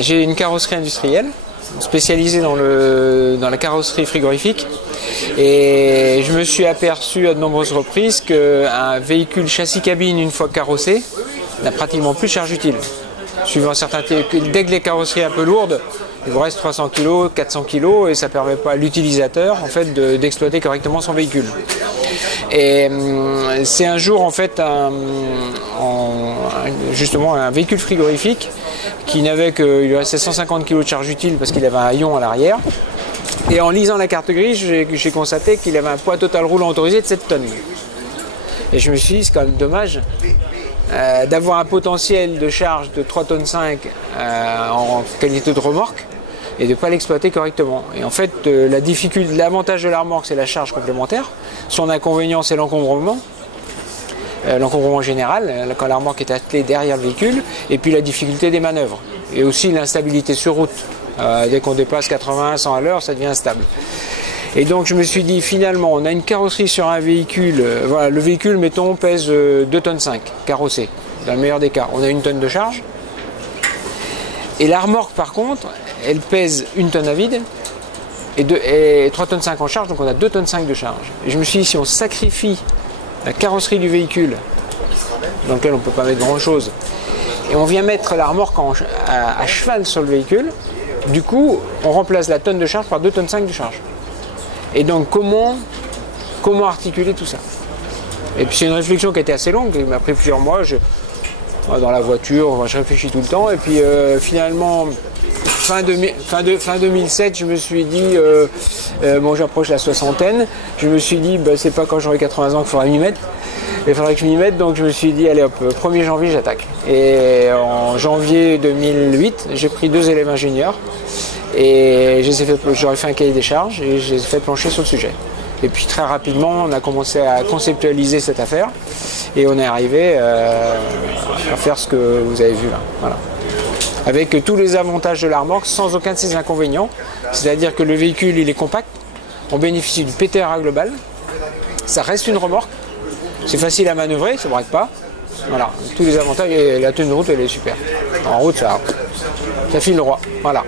j'ai une carrosserie industrielle spécialisée dans la carrosserie frigorifique et je me suis aperçu à de nombreuses reprises qu'un véhicule châssis cabine une fois carrossé n'a pratiquement plus de charge utile. Suivant certains, dès que les carrosseries un peu lourdes, il vous reste 300 kg, 400 kg et ça ne permet pas à l'utilisateur en fait, d'exploiter correctement son véhicule. Et c'est un jour en fait justement un véhicule frigorifique qui n'avait que, il lui restait 150 kg de charge utile parce qu'il avait un haillon à l'arrière. Et en lisant la carte grise, j'ai constaté qu'il avait un poids total roulant autorisé de 7 tonnes. Et je me suis dit, c'est quand même dommage d'avoir un potentiel de charge de 3,5 tonnes en qualité de remorque et de ne pas l'exploiter correctement. Et en fait, l'avantage de la remorque, c'est la charge complémentaire. Son inconvénient, c'est l'encombrement. L'encombrement général, quand la remorque est attelée derrière le véhicule, et puis la difficulté des manœuvres. Et aussi l'instabilité sur route. Dès qu'on dépasse 80-100 à l'heure, ça devient instable. Et donc je me suis dit, finalement, on a une carrosserie sur un véhicule. Voilà, le véhicule, mettons, pèse 2,5 tonnes, carrossé, dans le meilleur des cas. On a 1 tonne de charge. Et la remorque, par contre, elle pèse 1 tonne à vide et 3,5 tonnes en charge, donc on a 2,5 tonnes de charge. Et je me suis dit, si on sacrifie la carrosserie du véhicule, dans lequel on ne peut pas mettre grand-chose, et on vient mettre la remorque à cheval sur le véhicule, du coup, on remplace la tonne de charge par 2,5 tonnes de charge. Et donc, comment articuler tout ça? Et puis c'est une réflexion qui a été assez longue, qui m'a pris plusieurs mois. Dans la voiture, je réfléchis tout le temps. Et puis finalement, fin 2007, je me suis dit, bon, j'approche la soixantaine, je me suis dit, c'est pas quand j'aurai 80 ans qu'il faudra m'y mettre. Il faudrait que je m'y mette, donc je me suis dit, allez hop, 1er janvier, j'attaque. Et en janvier 2008, j'ai pris 2 élèves ingénieurs et j'aurais fait un cahier des charges et j'ai fait plancher sur le sujet. Et puis très rapidement, on a commencé à conceptualiser cette affaire et on est arrivé à faire ce que vous avez vu là. Voilà. Avec tous les avantages de la remorque sans aucun de ses inconvénients. C'est-à-dire que le véhicule, il est compact, on bénéficie du PTRA global, ça reste une remorque, c'est facile à manœuvrer, ça ne braque pas. Voilà, tous les avantages et la tenue de route, elle est super. En route, ça file droit. Voilà.